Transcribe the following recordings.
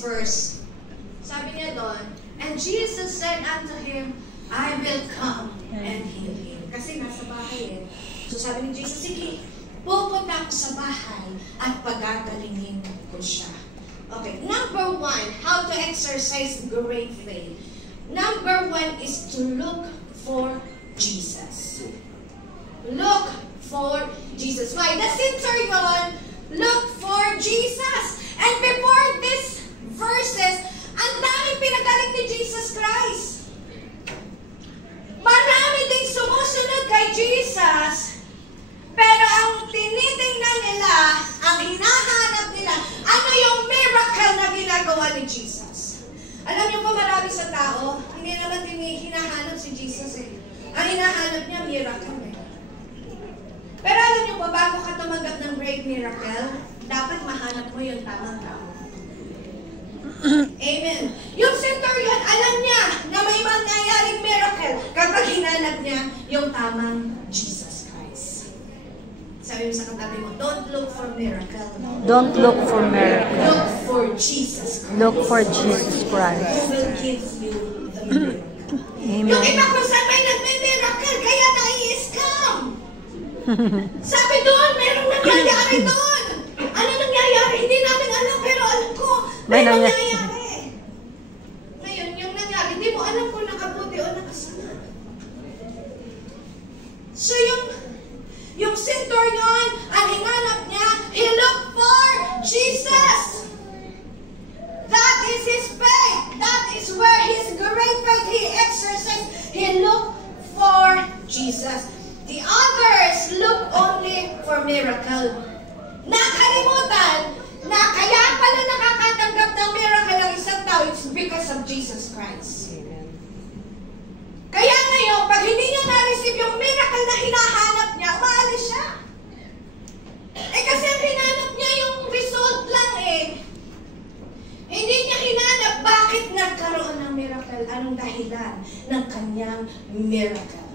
next verse. Sabi niya doon, and Jesus said unto him, I will come and heal him. Kasi nasa bahay eh. So sabi ni Jesus, sige, pupunta ako sa bahay at pagagalingin ko siya. Okay, number 1, how to exercise great faith. Number 1 is to look for Jesus. Look for Jesus. Why? The centurion looked for Jesus. And before these verses, ang daming pinagaling ni Jesus Christ. Marami ding sumusunod kay Jesus. Pero ang tinitingnan nila, ang hinahanap nila, ano yung miracle na ginagawa ni Jesus. Alam niyo po, marami sa tao, hindi naman din hinahanap si Jesus eh. Ang hinahanap niya, miracle eh. Pero alam niyo po, bago ka tumanggap ng great miracle, dapat mahanap mo yung tamang tao. Amen. Yung centurion, alam niya na may mangyayaring miracle kapag hinanap niya yung tamang Jesus Christ. Sabi mo sa katabi mo, don't look for miracle. Don't look for miracle. Look for Jesus Christ. Look for Jesus Christ. Who will give you the miracle. Amen. Yung iba kung saan may nagme-miracle, kaya nai-scam. Sabi doon, merong nangyayari doon. Ano nangyayari? Hindi namin alam, pero alam ko, may nangyayari. Ngayon, yung nangyari, hindi mo alam kung nakabuti o nakasama. So yung centurion, ang hinanap niya, he looked for Jesus. That is his faith. That is where his great faith he exercised. He looked for Jesus. The others look only for miracle. Nakalimutan na kaya pala nakakatanggap ng miracle ang isang tao, it's because of Jesus Christ. Kaya ngayon, pag hindi niya na-receive yung miracle na hinahanap niya, maalis siya. Eh kasi ang hinanap niya yung result lang eh. Hindi niya hinanap bakit nagkaroon ng miracle, anong dahilan ng kanyang miracle.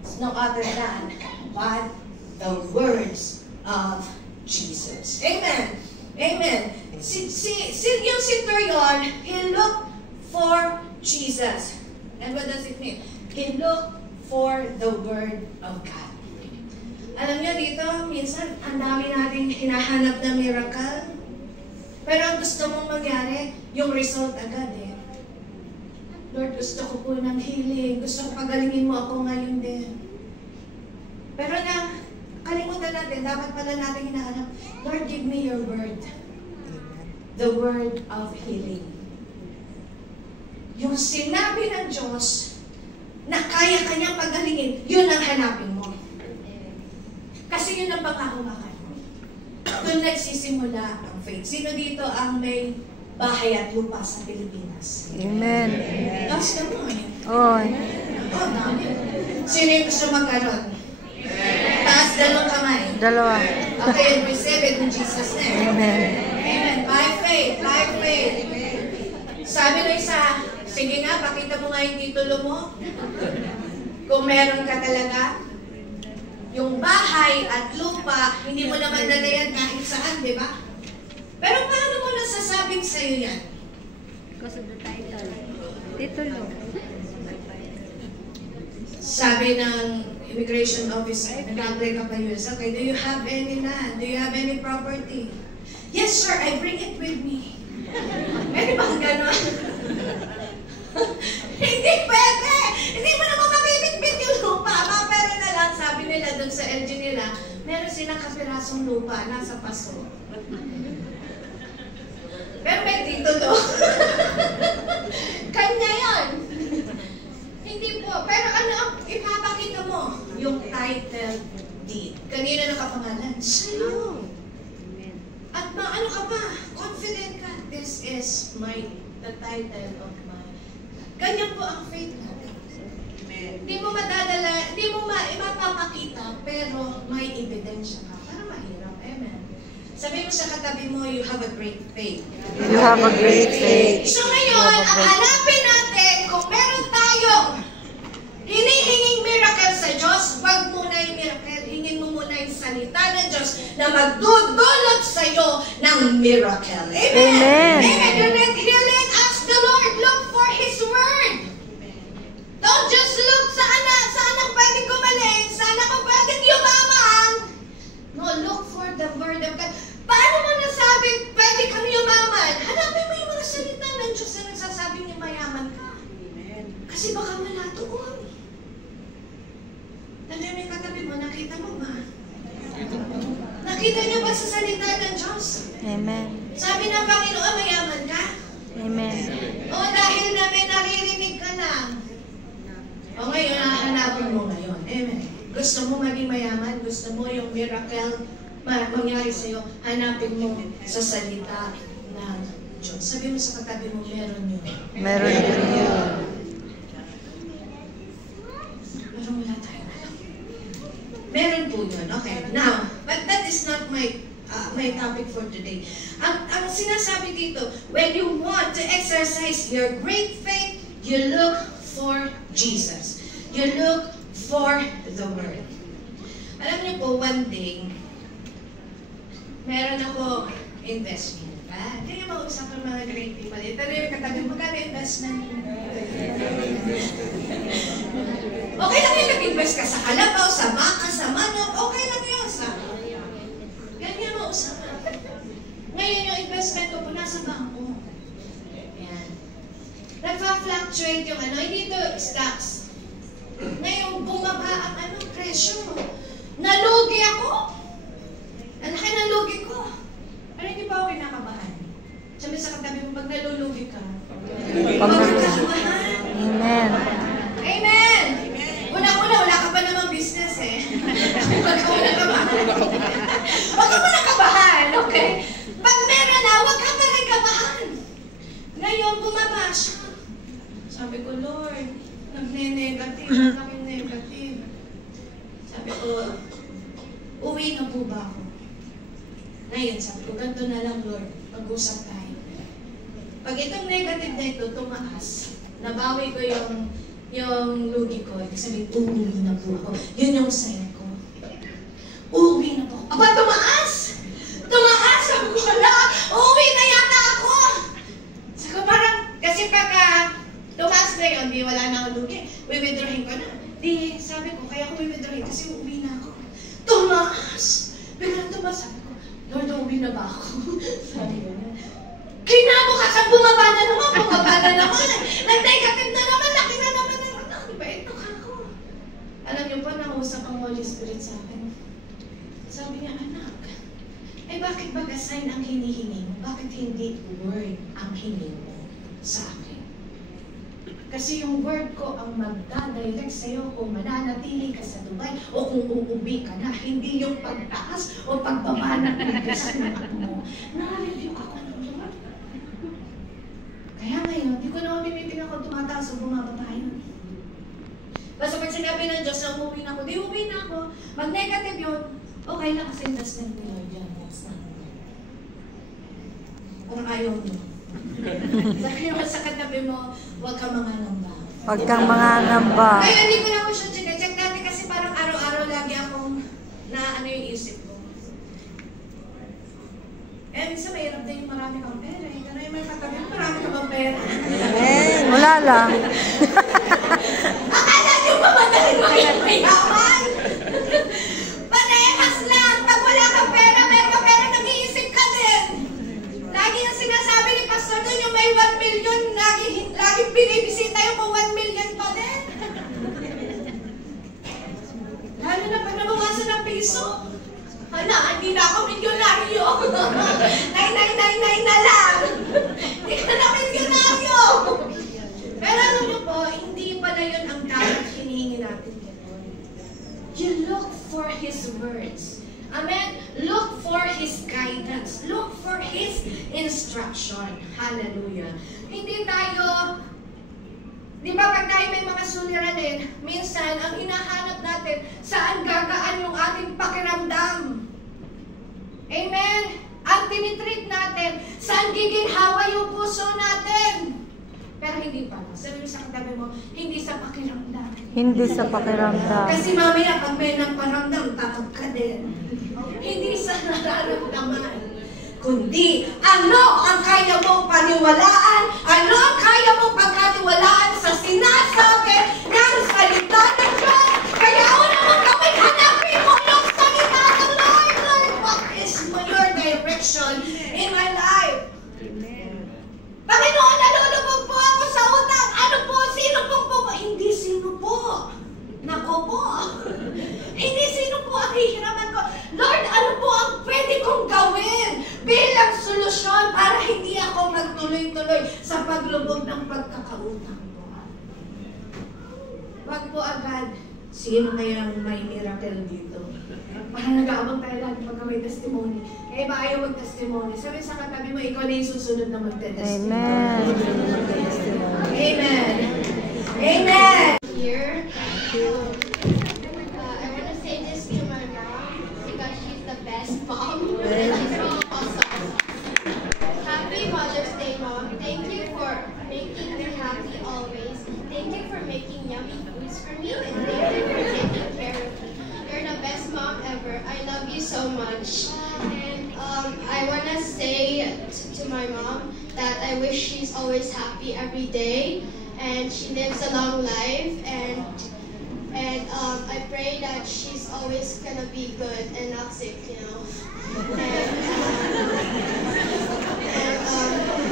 It's no other than but the words of Jesus. Amen. Amen. Yung centurion, he looked for Jesus. And what does it mean? He looked for the Word of God. Alam niyo dito, minsan, ang dami nating hinahanap na miracle. Pero ang gusto mong mangyari, yung result agad eh. Lord, gusto ko po ng healing. Gusto ko pagalingin mo ako ngayon din. Pero kalimutan natin, dapat pala natin hinahanap, Lord, give me your word. The word of healing. Yung sinabi ng Diyos na kaya kanyang pagalingin, yun ang hanapin mo. Kasi yun ang panghahawakan mo. Doon nagsisimula ang faith. Sino dito ang may bahay at lupa sa Pilipinas? Amen. Taas ka mo eh. Oy. Oh, dami. Sino yung gusto magkaroon? Taas dalawang kamay. Dalawa. Okay, receive it in Jesus' name. Amen. Amen. By faith. By faith. Sabi na isa, sige nga, pakita mo nga yung titulo mo. Kung meron ka talaga, yung bahay at lupa, hindi mo naman dalayan kahit saan, di ba? Pero paano mo nasasabing sa'yo yan? Because of the title. Titulo. Sabi ng immigration officer, nag-apply ka pa US, okay, do you have any land? Do you have any property? Yes, sir, I bring it with me. Pwede ba gano'n? Hindi pwede! Hindi mo naman mabibit-bit yung lupa. Mapera na lang, sabi nila dun sa LG nila, meron silang kapirasong lupa, nasa paso. Pero may titulo. Kanya yan. Hindi po. Pero ano ang ipapakita mo? Yung title deed. Kanina nakapangalan. Sa'yo. At ano ka pa? Confident ka. This is the title of my. Ganyan po ang faith natin. Hindi mo madadala, hindi mo mapapakita, pero may ebidensya ka. Para mahirap. Amen. Sabi mo sa katabi mo, you have a great faith. You have a great faith. So ngayon, hanapin natin kung meron tayong hinihinging miracle sa Diyos, wag muna yung miracle, hingin mo muna yung salita ng Diyos na magdudulot sa iyo ng miracle. Amen. Amen. Amen. You need healing? Ask the Lord. Look for His Word. Don't just look saan ako pwedeng gumaling, saan ako pwedeng yumaman. No, look for the Word of God. Paano mo nasabi pwede kang yumaman? Hanapin mo yung mga salita ng Diyos na nagsasabing yung mayaman ka. Kasi baka wala doon. Nandiyan may katabi mo, nakita mo ba? Nakita niyo ba sa salita ng Diyos? Amen. Sabi ng Panginoon, mayaman ka? Amen. O dahil na may naririnig ka lang. O ngayon, hahanapin mo ngayon. Amen. Gusto mo maging mayaman? Gusto mo yung miracle mangyari sa'yo? Hanapin mo sa salita ng Diyos. Sabi mo sa katabi mo, meron yun. Meron din yun. Pero wala tayo alam. Meron po yun. Okay. Now, but that is not my topic for today. Ang sinasabi dito, when you want to exercise your great faith, you look for Jesus. You look for the Word. Alam niyo po, one day, meron ako investment. Hindi nga mausap ang mga great people. Ito rin yung katabi, magkano investment? Okay lang yung nag-invest ka sa kalabaw, sa baka, sa manok. Okay lang yun. Ganyan mausapan. Ngayon yung investment ko po nasa bangko. Yan. Nagpa-fluctuate yung hindi ito stocks. Ngayon bumaba ang presyo. Nalugi ako. Ang laki ng lugi ko. Pero hindi pa ako kinakabahan. Sabi sa katabi mo, pag nalulugi ka, pagkakabahan. Amen. Amen! Una-una, wala ka pa namang business Huwag ka muna kabahan. Huwag ka muna kabahan, okay? Pag meron na, huwag ka pa rin kabahan. Ngayon, bumaba siya. Sabi ko, Lord, nagne-negative, negative. Sabi ko, uwi na po ba ako? Ngayon, sabi ko, ganito na lang, Lord, mag-usap tayo. Pag itong negative na ito, tumaas, nabawi ko yung lugi ko, sabi, uuwi na po ako. Yun yung sayang ko. Uuwi na po ako. Aba, tumaas! Tumaas! Sabi ko, wala! Uuwi na yata ako! Sabi ko, parang, kasi pagka tumaas na yun, di wala na ako lugi. Withdrahin ko na. Di, sabi ko, kaya ko withdrahin kasi uuwi na ako. Tumaas! Biglang tumaas. Sabi ko, Lord, uuwi na ba ako? Sabi ko na. Kinabukasan, bumaba na naman. Nag-negative na naman, laki na naman ng diba, ito ka ko. Alam niyo po, nangusap ang Holy Spirit sa akin. Sabi niya, anak, bakit ba sign ang hinihingi mo? Bakit hindi word ang hingi mo sa akin? Kasi yung word ko ang magdadirect sa'yo kung mananatili ka sa Dubai o kung uuwi ka na, hindi yung pagtaas o pagbaba ng bigas ng mo. Na-review ako ng Lord. Kaya ngayon, di ko naman pinitingnan kung tumataas o bumababa yun. Basta pag sinabi ng Diyos na umuwi na ako, di umuwi na ako. Mag-negative yun, okay lang kasi investment mo yun dyan. Kung ayaw mo. Sabi naman sa katabi mo, huwag kang mangangamba. Huwag kang mangangamba. Kaya hindi ko na ko siya check natin kasi parang araw-araw lagi akong na yung isip ko. Minsan mahirap na yung marami kang pera. Pero yung may katabi mo, marami ka bang pera? Wala lang. Akala niyo ba madaling mayaman? Parehas lang. Pag wala kang pera, meron ka pera, nag-iisip ka din. Lagi yung sinasabi ni Pastor doon, yung may 1 million, lagi binibisita yung kung 1 million pa din. Lalo na pag nabawasan ng piso. Hala, hindi na ako milyonaryo. 9 na lang. Hindi ka na milyonaryo. Pero alam niyo po, hindi pala yun ang dapat hinihingi natin. You look for His words. Amen? Look for His guidance. Look for His instruction. Hallelujah. Hindi tayo, di ba pag tayo may mga suliranin, minsan ang hinahanap natin, saan gagaan yung ating pakiramdam. Amen? Ang tinitreat natin, saan giginhawa yung puso natin. Pero hindi pala. Sabi mo sa katabi mo, hindi sa pakiramdam. Hindi sa pakiramdam. Kasi mamaya pag may nagparamdam, takot ka din. kundi ano ang kaya mong paniwalaan, ano ang kaya mong pagkatiwalaan sa sinasabi ng salita ng Diyos. Kaya una mong gawin, hanapin mo yung salita ng Lord. Lord, what is your direction in my life? Panginoon, nalulubog po ako sa utang. Ano po? Sino po? Hindi sino po. Nako po. Hindi sino po ang hihiraman ko. Lord, ano po ang pwede kong gawin bilang solusyon para hindi ako magtuloy-tuloy sa paglubog ng pagkakautang ko? Wag po agad. Sino kaya may miracle dito? Parang nag-aabang tayo lagi pagka may testimony. Kaya ba ayaw mag-testimony? Sabi sa katabi mo, ikaw na yung susunod na magte-testimony. Amen. Amen. Here. I want to say this to my mom because she's the best mom. And she's really awesome. Happy Mother's Day, Mom. Thank you for making me happy always. Thank you for making yummy foods for me. And thank you for taking care of me. You're the best mom ever. I love you so much. And I want to say to my mom that I wish she's always happy every day. And she lives a long life, and I pray that she's always gonna be good and not sick, you know. And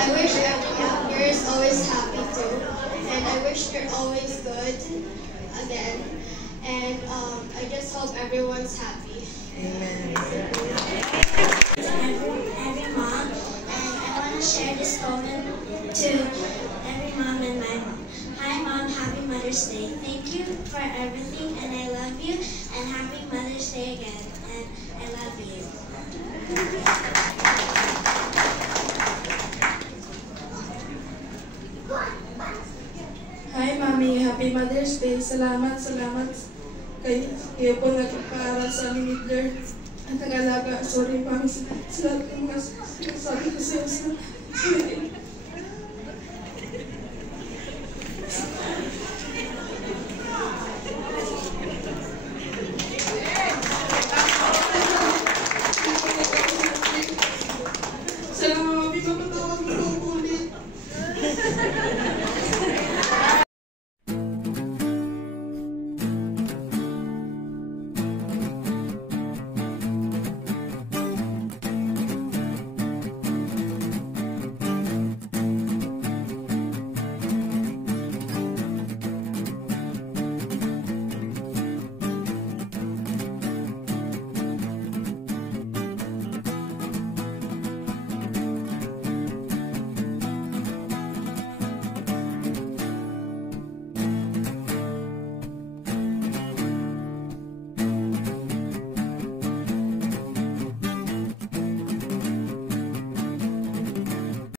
I wish everyone here is always happy too, and I wish you're always good again. And I just hope everyone's happy. Every mom, and I want to share this moment to every mom and my mom. Hi Mom, happy Mother's Day. Thank you for everything, and I love you, and happy Mother's Day again, and I love you. Hi Mami, happy Mother's Day. Salamat kayo po nagpapaaral sa amin ni Claire. Ang tagalaga, sorry Mami, sa lahat ng mga sinasabi ko sa iyo.